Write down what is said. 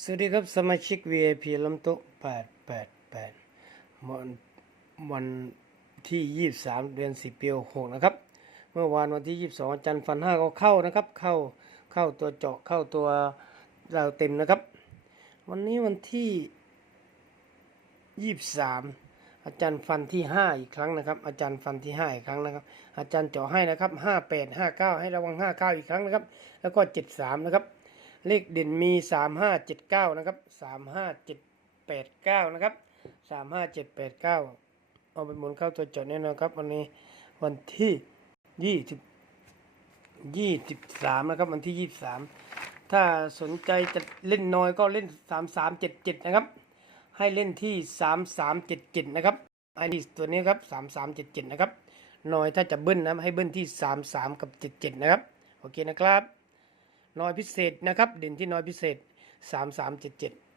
สวัสดีครับสมาชิก VIP ลำโต๊ะ888วันวันที่ 23 เดือน 10 ปี6นะครับ เมื่อวานวันที่ 22 อาจารย์ฟัน5ก็เข้านะครับ เข้าเข้าตัวเจาะเข้าตัวเราวเต็มนะครับ วันนี้วันที่ 23 อาจารย์ฟันที่ 5 อีกครั้งนะครับ อาจารย์ฟันที่ 5 อีกครั้งนะครับ อาจารย์เจาะให้นะครับ 58 59 ให้ระวัง 59 อีกครั้งนะครับ แล้วก็ 73 นะครับ เลขเด่นมี 3579 นะครับ 35789 นะครับ 35789 เอาไปหมุนเข้าตัวจดแน่นอนครับ วันนี้วันที่20 23 นะครับ วันที่ 23 ถ้าสนใจจะเล่นน้อยก็เล่น 3377 นะครับ ให้เล่นที่ 3377 นะครับไอ้นี่ตัวนี้ครับ 3377 นะครับน้อยถ้าจะเบิ้ลนะให้เบิ้ลที่ 33 กับ 77 นะครับ โอเคนะครับ น้อยพิเศษนะครับ เด่นที่น้อยพิเศษ 3377